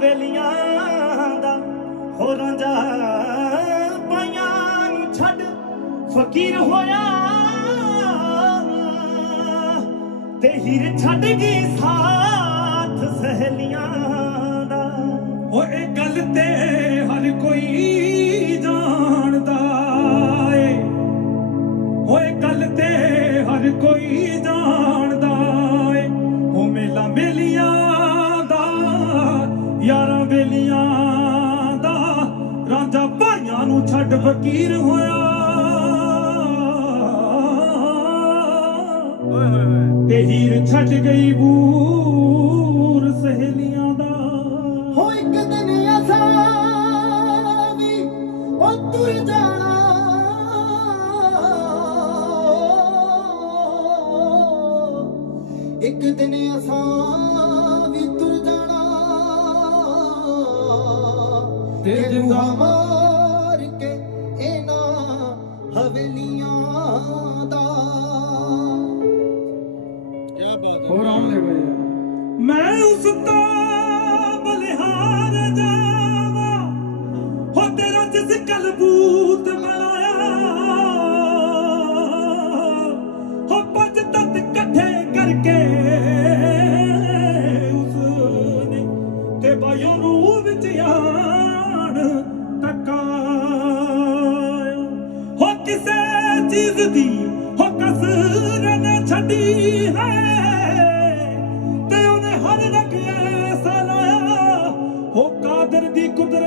ਵੇਲੀਆਂ ਦਾ ਹੋਰਾਂ ਜਾ ਪਾਈਆਂ ਨੂੰ ਛੱਡ ਫਕੀਰ ਹੋਇਆ। ਤੇ ਹੀਰ ਛੱਡ ਗਈ ਸਾਥ ਸਹੇਲੀਆਂ ਦਾ। ਓਏ ਗੱਲ ਤੇ ਹਰ ਕੋਈ ਜਾਣਦਾ ਏ। ਓਏ ਗੱਲ ਤੇ ਹਰ ਕੋਈ ਜਾਣਦਾ ਫਕੀਰ ਹੋਇਆ। ਤੇ ਹੀਰ ਛੱਡ ਗਈ ਬੂਰ ਸਹੇਲੀਆਂ ਦਾ। ਹੋ ਇੱਕ ਦਿਨ ਅਸਾਂ ਵੀ ਉਹ ਤੁਰ ਜਾਣਾ। ਇੱਕ ਦਿਨ ਅਸਾਂ ਹਵੇਲੀਆਂ ਦਾ ਹੋਰ ਆਉਂਦੇ ਬਈ ਮੈਂ ਉਸ ਤੋਂ ਬਲਿਹਾਰ ਜਾਵਾ। ਹੋ ਤੇਰਾ ਜਿਸ ਕਲਬੂਤ ਬਣਾਇਆ। ਹੋ ਪੰਜ ਤੱਤ ਇਕੱਠੇ ਕਰਕੇ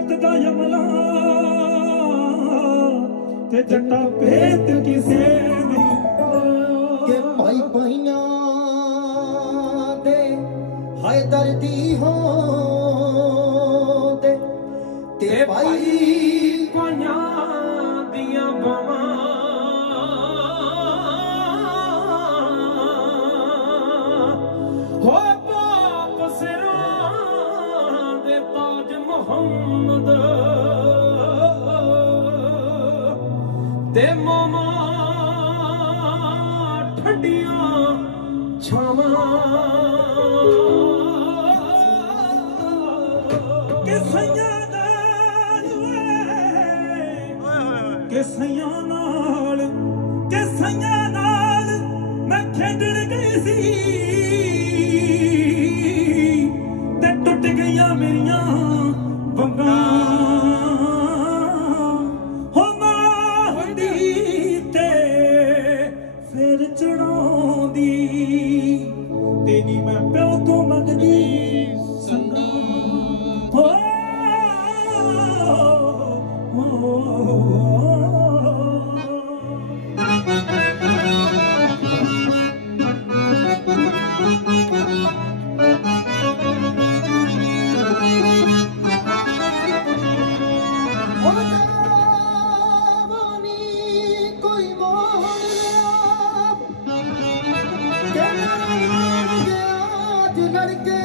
ਦੀ ਦਾ ਯਮਲਾ ਤੇ ਜੱਟਾ ਭੇਤ ਕਿਸੇ ਨਹੀਂ ਕਿ ਭਾਈ ਭਾਈਆਂ ਦੇ ਹਾਏ ਦਰਦੀ ਹੋ ਦੇ ਤੇ ਭਾਈ ਕੋਈਆਂ ਕਿ ਸਈਆਂ ਨਾਲ ਵੇ ਕਿ ਸਈਆਂ ਨਾਲ, ਕਿ ਸਈਆਂ ਨਾਲ ਮੈਂ ਖੇਡਣ ਗਈ ਸੀ। ਤੇ ਟੁੱਟ ਗਈਆਂ ਮੇਰੀਆਂ ਵੰਗਾਂ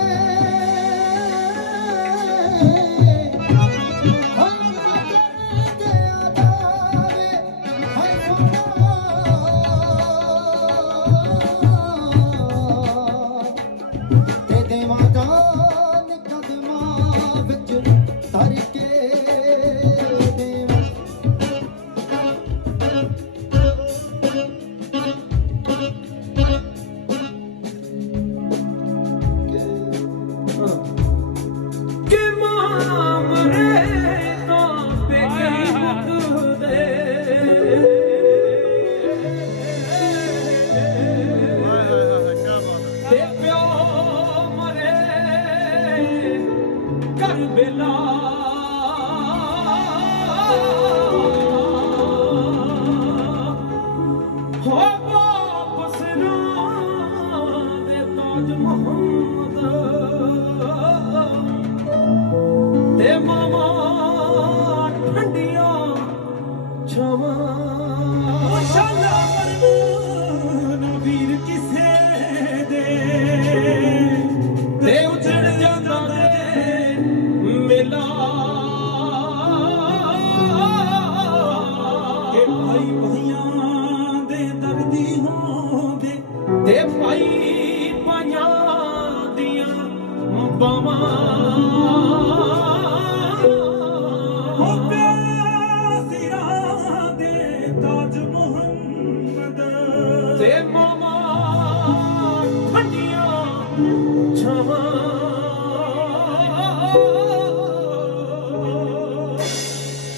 love.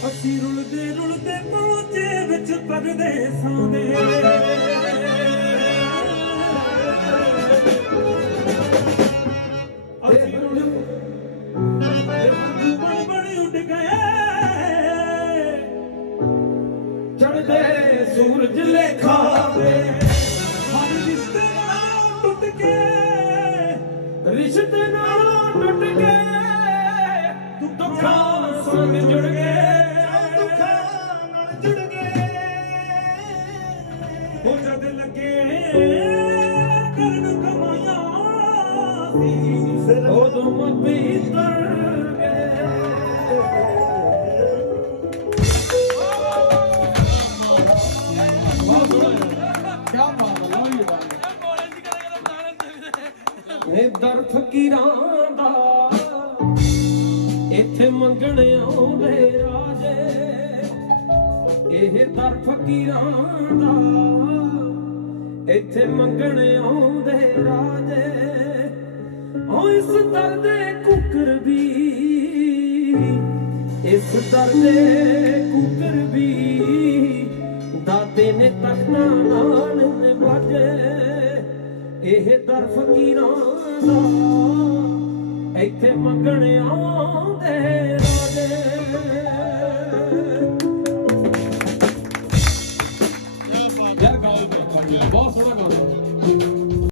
ਅਸੀਂ ਰੁਲਦੇ ਰੁਲਦੇ छां ਵਿੱਚ ਪਰਦੇਸਾਂ ਦੇ ਹੋ ਜਦ ਲੱਗੇ ਕਰਨ ਕਮਾਈਆਂ ਸੀ। ਫਿਰ ਉਦੋਂ ਮੱਪੀ ਇਹ ਦਰ ਫਕੀਰਾਂ ਦਾ, ਇੱਥੇ ਮੰਗਣ ਆਉਂਦੇ ਰਾਜੇ। ਇਹ ਦਰ ਫਕੀਰਾਂ ਦਾ। ਇੱਥੇ ਮੰਗਣ ਆਉਂਦੇ ਰਾਜੇ ਓ ਇਸ ਦਰ ਦੇ ਕੁਕਰ ਵੀ। ਇਸ ਦਰ ਦੇ ਕੁਕਰ ਵੀ। ਦਾਦੇ ਨੇ ਤਖਤਾਂ ਨਾਲ ਨਿਵਾਜੇ ਇਹ ਦਰ ਫਕੀਰਾਂ ਦਾ। ਇੱਥੇ ਮੰਗਣ ਆਉਂਦੇ